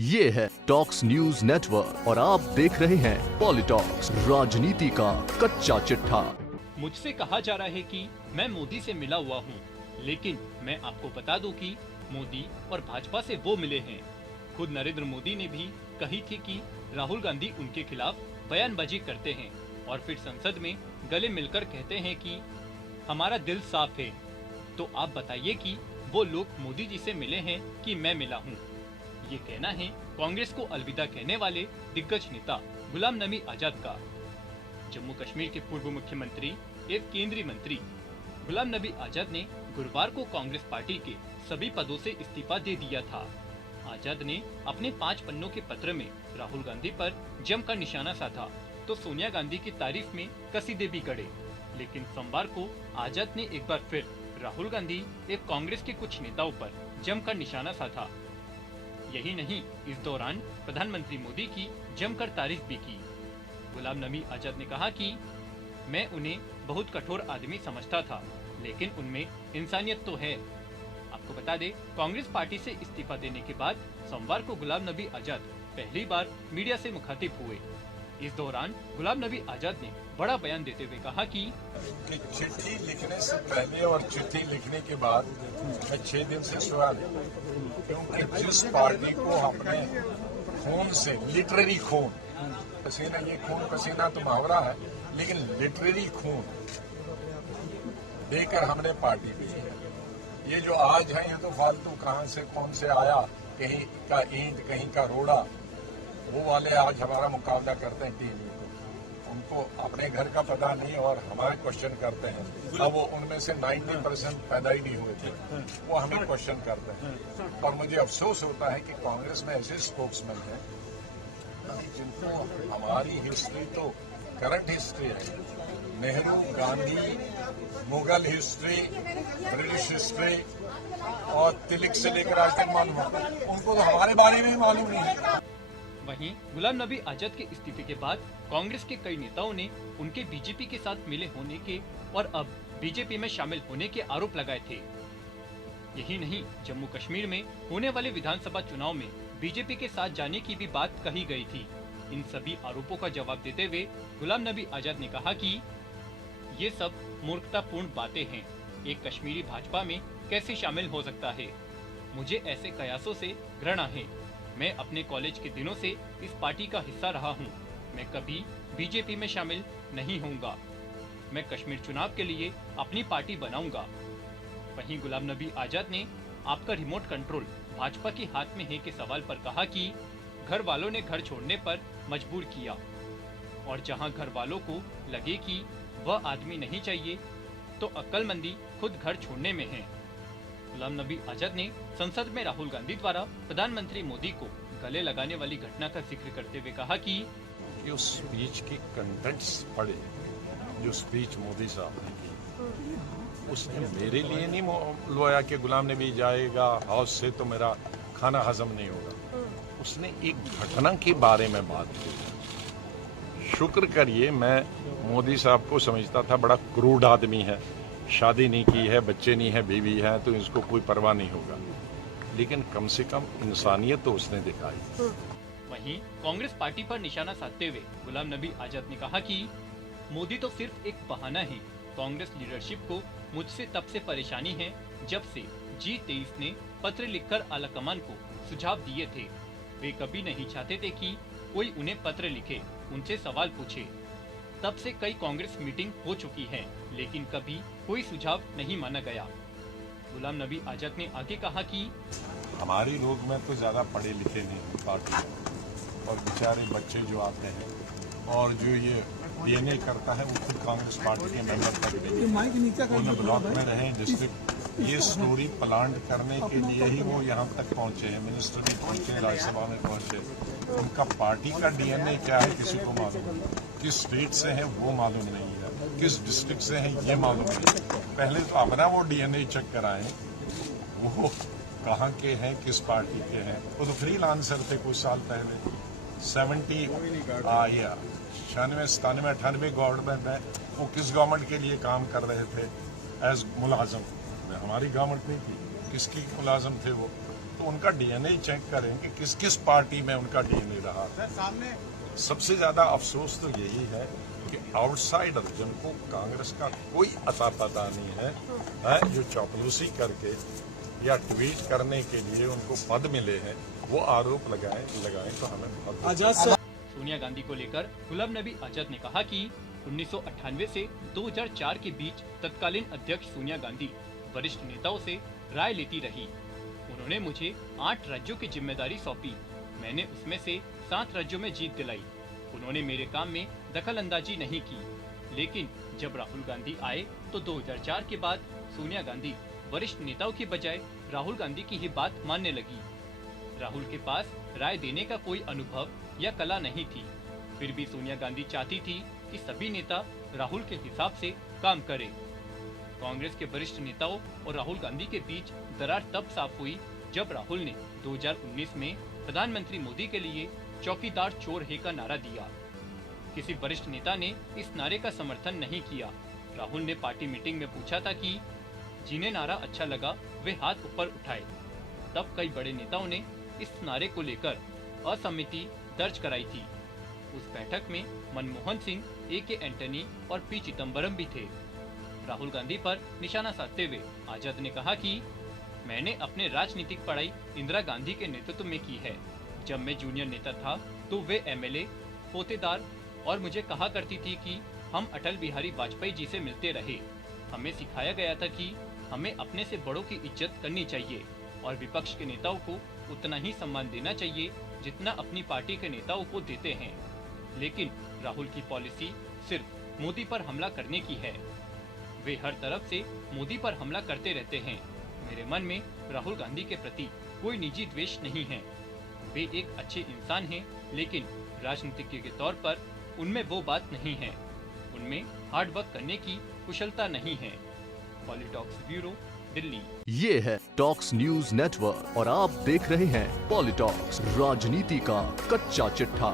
ये है talks news network और आप देख रहे हैं पॉलिटॉक्स, राजनीति का कच्चा चिट्ठा। मुझसे कहा जा रहा है कि मैं मोदी से मिला हुआ हूं, लेकिन मैं आपको बता दूं कि मोदी और भाजपा से वो मिले हैं। खुद नरेंद्र मोदी ने भी कही थी कि राहुल गांधी उनके खिलाफ बयानबाजी करते हैं और फिर संसद में गले मिलकर कहते हैं कि हमारा दिल साफ है। तो आप बताइए कि वो लोग मोदी जी से मिले हैं कि मैं मिला हूँ। ये कहना है कांग्रेस को अलविदा कहने वाले दिग्गज नेता गुलाम नबी आजाद का। जम्मू कश्मीर के पूर्व मुख्यमंत्री एवं केंद्रीय मंत्री गुलाम नबी आजाद ने गुरुवार को कांग्रेस पार्टी के सभी पदों से इस्तीफा दे दिया था। आजाद ने अपने 5 पन्नों के पत्र में राहुल गांधी पर जमकर निशाना साधा तो सोनिया गांधी की तारीफ में कसीदे भी गढ़े। लेकिन सोमवार को आजाद ने एक बार फिर राहुल गांधी एवं कांग्रेस के कुछ नेताओं पर जमकर निशाना साधा। यही नहीं, इस दौरान प्रधानमंत्री मोदी की जमकर तारीफ भी की। गुलाम नबी आजाद ने कहा कि मैं उन्हें बहुत कठोर आदमी समझता था, लेकिन उनमें इंसानियत तो है। आपको बता दें, कांग्रेस पार्टी से इस्तीफा देने के बाद सोमवार को गुलाम नबी आजाद पहली बार मीडिया से मुखातिब हुए। इस दौरान गुलाम नबी आजाद ने बड़ा बयान देते हुए कहा कि चिट्ठी लिखने से पहले और चिट्ठी लिखने के बाद मैं 6 दिन से सोया नहीं, क्योंकि जिस पार्टी को हमने खून से, लिटरेरी खून, पसीना, ये खून पसीना तो मुहावरा है, लेकिन लिटरेरी खून देकर हमने पार्टी दी है। ये जो आज है, ये तो फालतू कहां से कौन से आया, कहीं का ईंट कहीं का रोड़ा, वो वाले आज हमारा मुकाबला करते हैं टीवी को। उनको अपने घर का पता नहीं और हमारे क्वेश्चन करते हैं। अब वो उनमें से 90% पैदा ही नहीं हुए थे, वो हमें क्वेश्चन करते हैं। और मुझे अफसोस होता है कि कांग्रेस में ऐसे स्पोक्समैन हैं जिनको हमारी हिस्ट्री तो करंट हिस्ट्री है, Nehru, Gandhi, Mughal history, British history और तिलक से लेकर आज तक मालूम है, उनको तो हमारे बारे में ही मालूम नहीं है। वहीं गुलाम नबी आजाद के इस्तीफे के बाद कांग्रेस के कई नेताओं ने उनके बीजेपी के साथ मिले होने के और अब बीजेपी में शामिल होने के आरोप लगाए थे। यही नहीं, जम्मू कश्मीर में होने वाले विधानसभा चुनाव में बीजेपी के साथ जाने की भी बात कही गई थी। इन सभी आरोपों का जवाब देते हुए गुलाम नबी आजाद ने कहा कि ये सब मूर्खतापूर्ण बातें हैं। एक कश्मीरी भाजपा में कैसे शामिल हो सकता है? मुझे ऐसे कयासों से घृणा है। मैं अपने कॉलेज के दिनों से इस पार्टी का हिस्सा रहा हूं। मैं कभी बीजेपी में शामिल नहीं होऊंगा। मैं कश्मीर चुनाव के लिए अपनी पार्टी बनाऊंगा। वहीं गुलाम नबी आजाद ने आपका रिमोट कंट्रोल भाजपा के हाथ में है के सवाल पर कहा कि घर वालों ने घर छोड़ने पर मजबूर किया और जहां घर वालों को लगे कि वह आदमी नहीं चाहिए तो अक्लमंदी खुद घर छोड़ने में है। गुलाम नबी आजाद ने संसद में राहुल गांधी द्वारा प्रधानमंत्री मोदी को गले लगाने वाली घटना का जिक्र करते हुए कहा कि जो स्पीच की कंटेंट्स पढ़े, जो स्पीच मोदी साहब ने की, उसने मेरे लिए नहीं लोया कि गुलाम नबी जाएगा हाउस से तो मेरा खाना हजम नहीं होगा। उसने एक घटना के बारे में बात की। शुक्र करिए, मैं मोदी साहब को समझता था बड़ा क्रूड आदमी है, शादी नहीं की है, बच्चे नहीं है, बीवी है, तो इसको कोई परवाह नहीं होगा, लेकिन कम से कम इंसानियत तो उसने दिखाई। वहीं कांग्रेस पार्टी पर निशाना साधते हुए गुलाम नबी आजाद ने कहा कि मोदी तो सिर्फ एक बहाना है। कांग्रेस लीडरशिप को मुझसे तब से परेशानी है जब से G23 ने पत्र लिखकर आलाकमान को सुझाव दिए थे। वे कभी नहीं चाहते थे कि कोई उन्हें पत्र लिखे, उनसे सवाल पूछे। तब से कई कांग्रेस मीटिंग हो चुकी है, लेकिन कभी कोई सुझाव नहीं माना गया। गुलाम नबी आजाद ने आगे कहा कि हमारे लोग में तो ज्यादा पढ़े लिखे नहीं पार्टी में, और बेचारे बच्चे जो आते हैं और जो ये डीएनए करता है, वो खुद कांग्रेस पार्टी के मेंबर तक नहीं, ब्लॉक में रहे, डिस्ट्रिक्ट। ये स्टोरी प्लांट करने के लिए ही वो यहाँ तक पहुँचे हैं, मिनिस्टर भी पहुँचे, राज्यसभा में पहुँचे। उनका पार्टी का डीएनए क्या है किसी को मालूम नहीं, किस स्टेट से है वो मालूम नहीं है, किस डिस्ट्रिक्ट से है ये मालूम नहीं। पहले तो अपना वो डीएनए चेक कराएं, वो कहाँ के हैं, किस पार्टी के हैं। वो तो फ्रीलांसर थे कुछ साल पहले, 96, 98 गवर्नमेंट में वो किस गवर्नमेंट के लिए काम कर रहे थे एज मुलाजम। हमारी गवर्नमेंट नहीं थी, किसकी मुलाजम थे वो? तो उनका डीएनए चेक करें कि किस किस पार्टी में उनका डीएनए रहा था। सामने सबसे ज्यादा अफसोस तो यही है कि आउटसाइडर जिनको कांग्रेस का कोई अता पता नहीं है, जो चापलूसी करके या ट्वीट करने के लिए उनको पद मिले हैं, वो आरोप लगाएं तो हमें बहुत आजाद साहब सोनिया गांधी को लेकर गुलाम नबी आजाद ने कहा कि 1998 से 2004 के बीच तत्कालीन अध्यक्ष सोनिया गांधी वरिष्ठ नेताओं से राय लेती रही। उन्होंने मुझे 8 राज्यों की जिम्मेदारी सौंपी। मैंने उसमें से 7 राज्यों में जीत दिलाई। उन्होंने मेरे काम में दखल अंदाजी नहीं की। लेकिन जब राहुल गांधी आए तो 2004 के बाद सोनिया गांधी वरिष्ठ नेताओं की बजाय राहुल गांधी की ही बात मानने लगी। राहुल के पास राय देने का कोई अनुभव या कला नहीं थी। फिर भी सोनिया गांधी चाहती थी कि सभी नेता राहुल के हिसाब से काम करें। कांग्रेस के वरिष्ठ नेताओं और राहुल गांधी के बीच दरार तब साफ हुई जब राहुल ने 2019 में प्रधानमंत्री मोदी के लिए चौकीदार चोर है का नारा दिया। किसी वरिष्ठ नेता ने इस नारे का समर्थन नहीं किया। राहुल ने पार्टी मीटिंग में पूछा था कि जिन्हें नारा अच्छा लगा वे हाथ ऊपर उठाए। तब कई बड़े नेताओं ने इस नारे को लेकर असहमति दर्ज कराई थी। उस बैठक में मनमोहन सिंह, A.K. एंटनी और P. चिदम्बरम भी थे। राहुल गांधी पर निशाना साधते हुए आजाद ने कहा कि मैंने अपने राजनीतिक पढ़ाई इंदिरा गांधी के नेतृत्व में की है। जब मैं जूनियर नेता था तो वे MLA, पोतेदार और मुझे कहा करती थी कि हम अटल बिहारी वाजपेयी जी से मिलते रहे। हमें सिखाया गया था कि हमें अपने से बड़ों की इज्जत करनी चाहिए और विपक्ष के नेताओं को उतना ही सम्मान देना चाहिए जितना अपनी पार्टी के नेताओं को देते हैं। लेकिन राहुल की पॉलिसी सिर्फ मोदी पर हमला करने की है। वे हर तरफ से मोदी पर हमला करते रहते हैं। मेरे मन में राहुल गांधी के प्रति कोई निजी द्वेष नहीं है। वे एक अच्छे इंसान हैं, लेकिन राजनीतिज्ञ के तौर पर उनमें वो बात नहीं है। उनमें हार्ड वर्क करने की कुशलता नहीं है। पॉलिटॉक्स ब्यूरो, दिल्ली। ये है टॉक्स न्यूज नेटवर्क और आप देख रहे हैं पॉलिटॉक्स, राजनीति का कच्चा चिट्ठा।